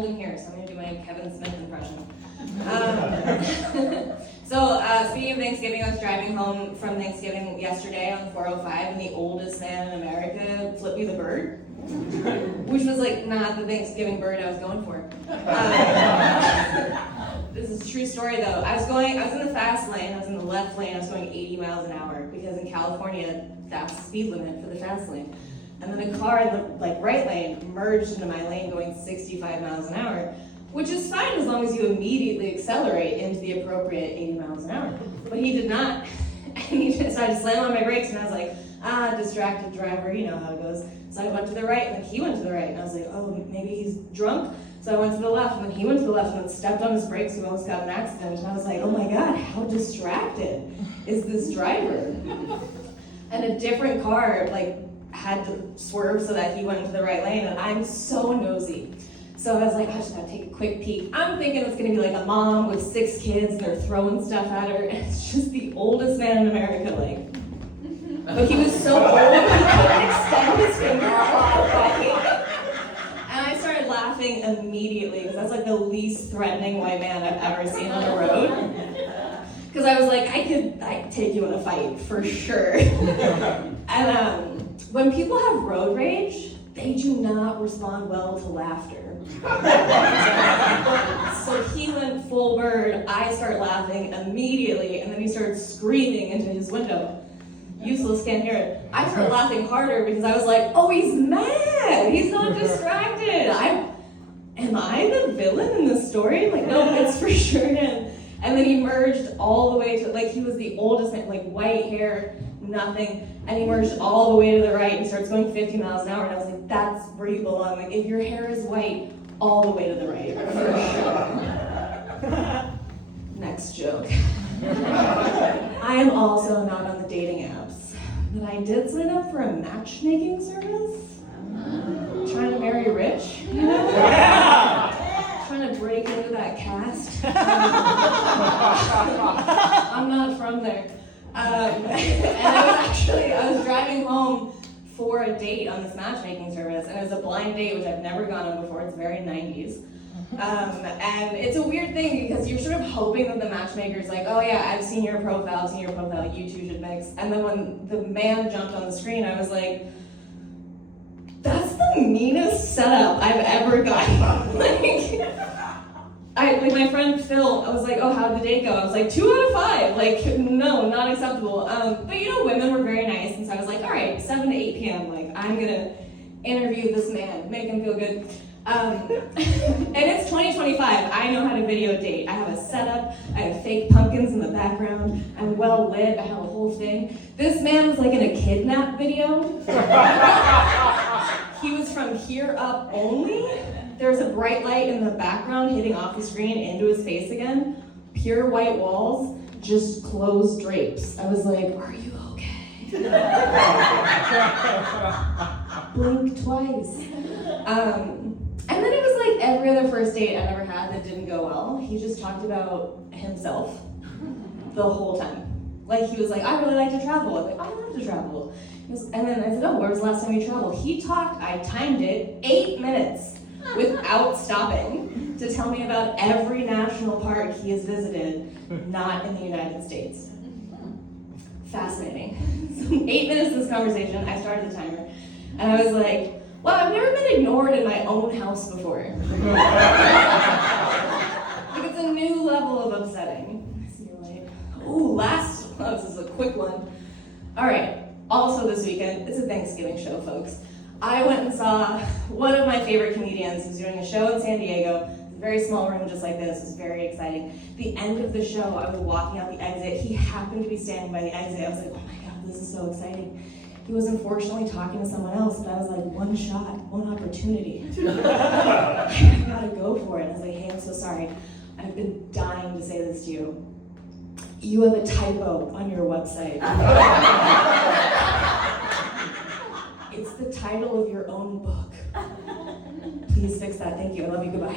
golden here, so I'm going to do my Kevin Smith impression. Speaking of Thanksgiving, I was driving home from Thanksgiving yesterday on 405, and the oldest man in America flipped me the bird, which was like not the Thanksgiving bird I was going for. This is a true story though. I was in the fast lane, I was in the left lane, I was going 80 miles an hour, because in California, that's the speed limit for the fast lane. And then a car in the right lane merged into my lane going 65 miles an hour, which is fine as long as you immediately accelerate into the appropriate 80 miles an hour. But he did not. So I just slammed on my brakes and I was like, distracted driver, you know how it goes. So I went to the right and then he went to the right and I was like, oh, maybe he's drunk. So I went to the left and then he went to the left and then stepped on his brakes and almost got in an accident. And I was like, oh my God, how distracted is this driver? And a different car had to swerve so that he went into the right lane, and I'm so nosy. So I was like, I just gotta take a quick peek. I'm thinking it's gonna be like a mom with 6 kids and they're throwing stuff at her, and it's just the oldest man in America, but he was so old he couldn't extend his finger all the way. And I started laughing immediately, because that's like the least threatening white man I've ever seen on the road. Because I was like, I could take you in a fight, for sure. And when people have road rage, they do not respond well to laughter. So he went full bird, I start laughing immediately, and then he started screaming into his window. Useless, can't hear it. I started laughing harder because I was like, oh, he's mad, he's not distracted. Am I the villain in this story? No, it's for sure him. And then he merged all the way to, he was the oldest man, white hair, nothing, and he merged all the way to the right and starts going 50 miles an hour, and I was like, that's where you belong. If your hair is white, all the way to the right, for sure. Next joke. I am also not on the dating apps, but I did sign up for a matchmaking service. Trying to marry rich, you know? Trying to break into that caste. I'm not from there. And I was driving home for a date on this matchmaking service, and it was a blind date, which I've never gone on before. It's very 90s. And it's a weird thing because you're sort of hoping that the matchmaker's like, oh yeah, I've seen your profile, you two should mix. And then when the man jumped on the screen, I was like, that's the meanest setup I've ever gotten. My friend Phil, I was like, oh, how'd the date go? I was like, 2 out of 5. No, not acceptable. But women were very nice, and so I was like, all right, 7 to 8 p.m. I'm gonna interview this man, make him feel good. And it's 2025. I know how to video date. I have a setup. I have fake pumpkins in the background. I'm well lit. I have a whole thing. This man was in a kidnap video. He was from here up only. There was a bright light in the background hitting off the screen into his face again. Pure white walls, just closed drapes. I was like, are you okay? Blink twice. And then it was every other first date I've ever had that didn't go well. He just talked about himself the whole time. He was like, I really like to travel. I was like, I love to travel. And then I said, oh, where was the last time you traveled? He talked, I timed it, 8 minutes without stopping to tell me about every national park he has visited, not in the United States. Fascinating. So 8 minutes of this conversation, I started the timer, and I was like, wow, I've never been ignored in my own house before. It's a new level of upsetting. So you're like, ooh, this is a quick one. All right, also this weekend, it's a Thanksgiving show, folks. I went and saw one of my favorite comedians who's doing a show in San Diego. It's a very small room just like this. It was very exciting. The end of the show, I was walking out the exit. He happened to be standing by the exit. I was like, oh my God, this is so exciting. He was unfortunately talking to someone else, but I was like, one shot, one opportunity. I gotta go for it. I was like, hey, I'm so sorry. I've been dying to say this to you. You have a typo on your website. It's the title of your own book. Please fix that. Thank you. I love you. Goodbye.